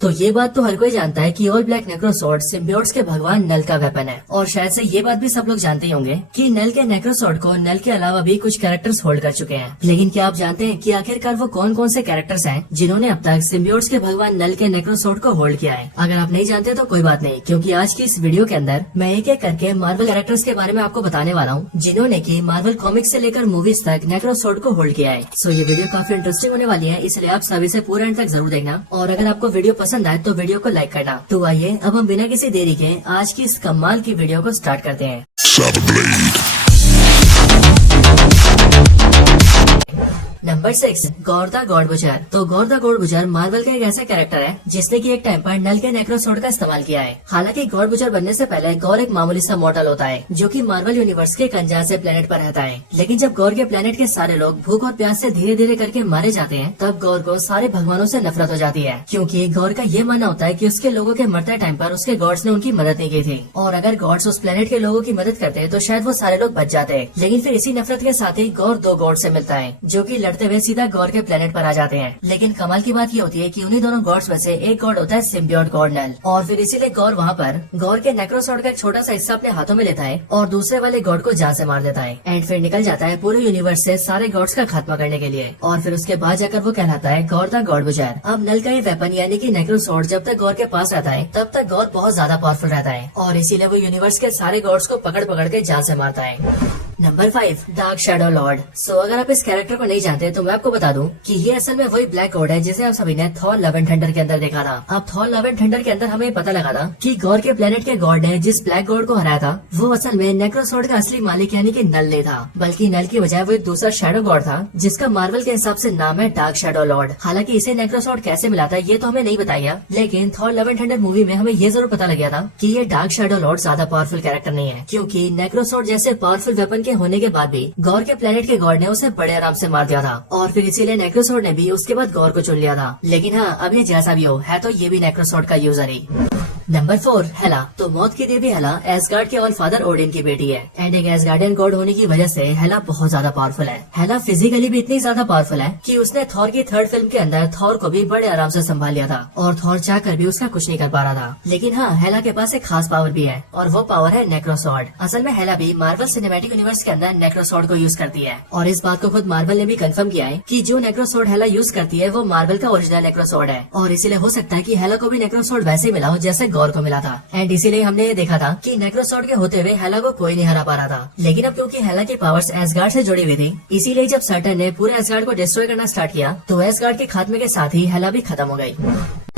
तो ये बात तो हर कोई जानता है कि ऑल ब्लैक नेक्रोसॉर्ड सिम्बियोट्स के भगवान नल का वेपन है। और शायद से ये बात भी सब लोग जानते ही होंगे कि नल के नेक्रोसॉर्ड को नल के अलावा भी कुछ कैरेक्टर्स होल्ड कर चुके हैं। लेकिन क्या आप जानते हैं कि आखिरकार वो कौन कौन से कैरेक्टर्स हैं जिन्होंने अब तक सिम्बियोट्स के भगवान नल के नेक्रोसॉर्ड को होल्ड किया है? अगर आप नहीं जानते तो कोई बात नहीं, क्योंकि आज की इस वीडियो के अंदर मैं एक एक करके मार्वल कैरेक्टर्स के बारे में आपको बताने वाला हूँ जिन्होंने की मार्वल कॉमिक्स से लेकर मूवीज तक नेक्रोसॉर्ड को होल्ड किया है। सो ये वीडियो काफी इंटरेस्टिंग होने वाली है, इसलिए आप सभी से पूरा एंड तक जरूर देखना। और अगर आपको वीडियो पसंद आए तो वीडियो को लाइक करना। तो आइए अब हम बिना किसी देरी के आज की इस कमाल की वीडियो को स्टार्ट करते हैं। Number 6, Gorr the God Butcher. तो Gorr the God Butcher Marvel का एक ऐसा कैरेक्टर है जिसने की एक टाइम पर नल के नेक्रोसॉर्ड का इस्तेमाल किया है। हालांकि गॉड बुचर बनने से पहले गॉर एक मामूली सा मॉर्टल होता है जो कि मार्वल यूनिवर्स के एक अनजान से प्लेनेट पर रहता है। लेकिन जब गॉर के प्लेनेट के सारे लोग भूख और प्यास से धीरे धीरे करके मारे जाते हैं, तब गॉर को सारे भगवानों से नफरत हो जाती है, क्योंकि गॉर का ये मानना होता है कि उसके लोगों के मरते टाइम पर उसके गॉड्स ने उनकी मदद नहीं की थी, और अगर गॉड्स उस प्लेनेट के लोगों की मदद करते तो शायद वो सारे लोग बच जाते। लेकिन फिर इसी नफरत के साथ ही गॉर दो गॉड से मिलता है जो कि लड़ते हुए सीधा गॉर के प्लेनेट पर आ जाते हैं। लेकिन कमाल की बात ये होती है कि उन्हीं दोनों गॉड्स में से एक गॉड होता है सिम्बियोट गॉड नल, और फिर इसीलिए गॉर वहाँ पर गॉर के नेक्रोसॉर्ड का एक छोटा सा हिस्सा अपने हाथों में लेता है और दूसरे वाले गॉड को जान से मार देता है, एंड फिर निकल जाता है पूरे यूनिवर्स से सारे गॉड्स का खात्मा करने के लिए। और फिर उसके बाद जाकर वो कहलाता है गॉर द गॉड बुचर। अब नल का ये वेपन यानी कि नेक्रोसॉर्ड जब तक गॉर के पास रहता है तब तक गॉर बहुत ज्यादा पावरफुल रहता है, और इसीलिए वो यूनिवर्स के सारे गॉड्स को पकड़ पकड़ के जान से मारता है। Number 5, Dark Shadow Lord. So अगर आप इस कैरेक्टर को नहीं जानते तो मैं आपको बता दूं कि ये असल में वही ब्लैक गॉड है जिसे आप सभी ने थॉर लव एंड थंडर के अंदर देखा था। अब थॉर लव एंड थंडर के अंदर हमें पता लगा था कि गॉर के प्लेनेट के गॉड ने जिस ब्लैक गॉड को हराया था वो असल में नेक्रोसॉर्ड का असली मालिक यानी कि नल नहीं था, बल्कि नल की बजाय वो एक दूसरा शैडो गॉड था जिसका मार्वल के हिसाब से नाम है डार्क शैडो लॉर्ड। हालांकि इसे नेक्रोसॉर्ड कैसे मिला था ये तो हमें नहीं बताया, लेकिन Thor love and thunder movie में हमें ये जरूर पता लग गया था कि ये डार्क शैडो लॉर्ड ज्यादा पावरफुल कैरेक्टर नहीं है, क्योंकि नेक्रोसॉर्ड जैसे पावरफुल वेपन के होने के बाद भी गॉर के प्लेनेट के गॉड ने उसे बड़े आराम से मार दिया था, और फिर इसीलिए नेक्रोसॉर्ड ने भी उसके बाद गॉर को चुन लिया था। लेकिन हाँ, अब ये जैसा भी हो है तो ये भी नेक्रोसॉर्ड का यूजर ही। नंबर 4, हेला। तो मौत की देवी हेला एसगार्ड के ऑल फादर ओडिन की बेटी है, एंड एक एसगार्डियन गॉड होने की वजह से हेला बहुत ज्यादा पावरफुल है। हेला फिजिकली भी इतनी ज्यादा पावरफुल है कि उसने थॉर की थर्ड फिल्म के अंदर थॉर को भी बड़े आराम से संभाल लिया था, और थॉर चाहकर भी उसका कुछ नहीं कर पा रहा था। लेकिन हाँ, हेला के पास एक खास पावर भी है, और वो पावर है नेक्रोसॉर्ड। असल में हेला भी मार्वल सिनेमैटिक यूनिवर्स के अंदर नेक्रोसॉर्ड को यूज करती है, और इस बात को खुद मार्वल ने भी कंफर्म किया है कि जो नेक्रोसॉर्ड हेला यूज करती है वो मार्वल का ओरिजिनल नेक्रोसॉर्ड है, और इसीलिए हो सकता है कि हेला को भी नेक्रोसॉर्ड वैसे ही मिला हो जैसे गॉर को मिला था। एंड इसीलिए हमने ये देखा था कि नेक्रोसॉर्ड के होते हुए हेला को कोई नहीं हरा पा रहा था। लेकिन अब क्योंकि हेला की पावर्स एसगार्ड से जुड़ी हुई थी, इसीलिए जब सैटर्न ने पूरे एसगार्ड को डिस्ट्रॉय करना स्टार्ट किया तो एसगार्ड के खात्मे के साथ ही हेला भी खत्म हो गई।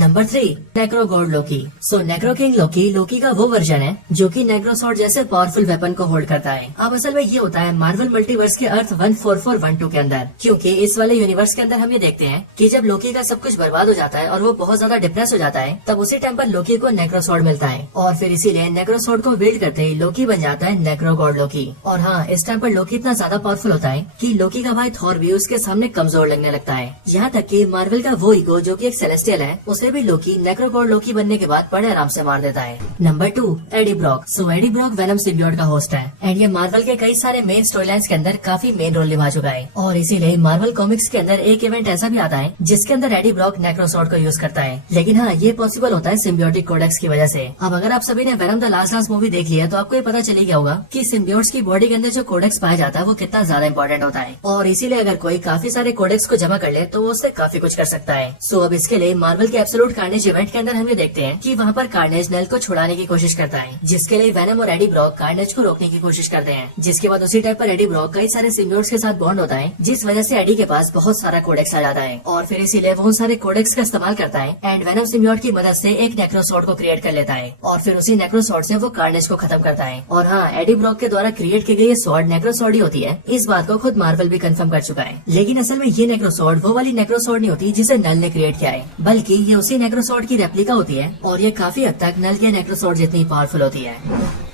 नंबर 3, नेक्रो गॉड लोकी। सो नेक्रो किंग लोकी लोकी का वो वर्जन है जो कि नेक्रोसॉर्ड जैसे पावरफुल वेपन को होल्ड करता है। अब असल में ये होता है मार्वल मल्टीवर्स के अर्थ 14412 के अंदर, क्योंकि इस वाले यूनिवर्स के अंदर हम ये देखते हैं कि जब लोकी का सब कुछ बर्बाद हो जाता है और वो बहुत ज्यादा डिप्रेस हो जाता है, तब उसी टाइम पर लोकी को नेक्रोसॉर्ड मिलता है, और फिर इसीलिए नेक्रोसॉर्ड को विल्ड करते ही लोकी बन जाता है नेक्रो गॉड लोकी। और हाँ, इस टाइम पर लोकी इतना ज्यादा पावरफुल होता है कि लोकी का भाई थॉर भी उसके सामने कमजोर लगने लगता है। यहाँ तक कि मार्वल का वो ईगो जो कि एक सेलेस्टियल है उसे भी लोकी नेक्रो गॉड लोकी बनने के बाद बड़े आराम से मार देता है। Number 2, Eddie Brock. So Eddie Brock Venom symbiote का होस्ट है, एंड ये मार्वल के कई सारे मेन स्टोरी लाइन्स के अंदर काफी मेन रोल निभा चुका है, और इसीलिए मार्वल कॉमिक्स के अंदर एक इवेंट ऐसा भी आता है जिसके अंदर एडी ब्रॉक नेक्रोसॉर्ड को यूज करता है। लेकिन हाँ, ये पॉसिबल होता है सिम्बियोटिक कोडेक्स की वजह से। अब अगर आप सभी ने वेनम द लास्ट मूवी देख लिया तो आपको ये पता चली गया होगा कि सिम्बियोट्स की बॉडी के अंदर जो कोडेक्स पाया जाता है वो कितना ज्यादा इंपॉर्टेंट होता है, और इसीलिए अगर कोई काफी सारे कोडेक्स को जमा कर ले तो वो उससे काफी कुछ कर सकता है। सो अब इसके लिए मार्वल के एब्सोल्यूट कार्नेज इवेंट के अंदर हम ये देखते हैं कि वहाँ पर कार्नेज नल को छुड़ाने की कोशिश करता है, जिसके लिए वेनम और एडी ब्रॉक कार्नेज को रोकने की कोशिश करते हैं। जिसके बाद उसी टाइम पर एडी ब्रॉक कई सारे सिम्बियोट्स के साथ बॉन्ड होता है, जिस वजह से एडी के पास बहुत सारा कोडेक्स आ जाता है, और फिर इसीलिए वो सारे कोडेक्स का इस्तेमाल करता है एंड वेनम सिम्बियोट की मदद से एक नेक्रोसॉर्ड को क्रिएट कर लेता है, और फिर उसी नेक्रोसॉर्ड से वो कार्नेज को खत्म करता है। और हाँ, एडी ब्रॉक के द्वारा क्रिएट की गई ये स्वॉर्ड नेक्रोसॉर्ड ही होती है, इस बात को खुद मार्वल भी कंफर्म कर चुका है। लेकिन असल में ये नेक्रोसॉर्ड वो वाली नेक्रोसॉर्ड नहीं होती जिसे नल ने क्रिएट किया है, बल्कि ये उसी नेक्रोसॉर्ड की रेप्लिका होती है, और ये काफी हद तक नल के नेक्रोसॉर्ड जितनी पावरफुल होती है।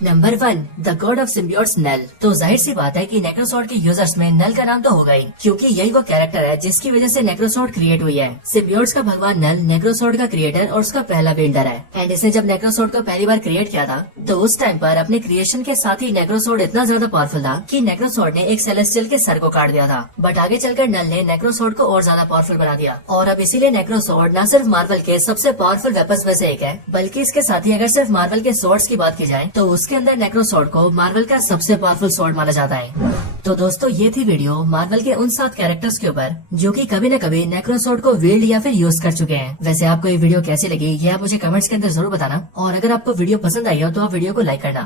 Number 1, the God of Symbiotes Null. तो जाहिर सी बात है कि नेक्रोसॉर्ड के यूजर्स में नल का नाम तो होगा ही, क्योंकि यही वो कैरेक्टर है जिसकी वजह से नेक्रोसॉर्ड क्रिएट हुई है। सिम्बियोट्स का भगवान नल नेक्रोसॉर्ड का क्रिएटर और उसका पहला बिल्डर है। एंड इसने जब नेक्रोसॉर्ड को पहली बार क्रिएट किया था तो उस टाइम पर अपने क्रिएशन के साथ ही नेक्रोसॉर्ड इतना ज्यादा पावरफुल था कि नेक्रोसॉर्ड ने एक सेलेस्टियल के सर को काट दिया था। बट आगे चलकर नल ने नेक्रोसॉर्ड को और ज्यादा पावरफुल बना दिया और अब इसीलिए नेक्रोसॉर्ड न सिर्फ मार्वल के सबसे पावरफुल वेपन्स में से एक है, बल्कि इसके साथ ही अगर सिर्फ मार्वल के स्वॉर्ड्स की बात की जाए तो उसके अंदर नेक्रोसॉर्ड को मार्वल का सबसे पावरफुल स्वॉर्ड माना जाता है। तो दोस्तों ये थी वीडियो मार्वल के उन 7 कैरेक्टर्स के ऊपर जो कि कभी न कभी नेक्रोसॉर्ड को विल्ड या फिर यूज कर चुके हैं। वैसे आपको ये वीडियो कैसी लगी ये आप मुझे कमेंट्स के अंदर जरूर बताना, और अगर आपको वीडियो पसंद आई हो तो आप वीडियो को लाइक करना।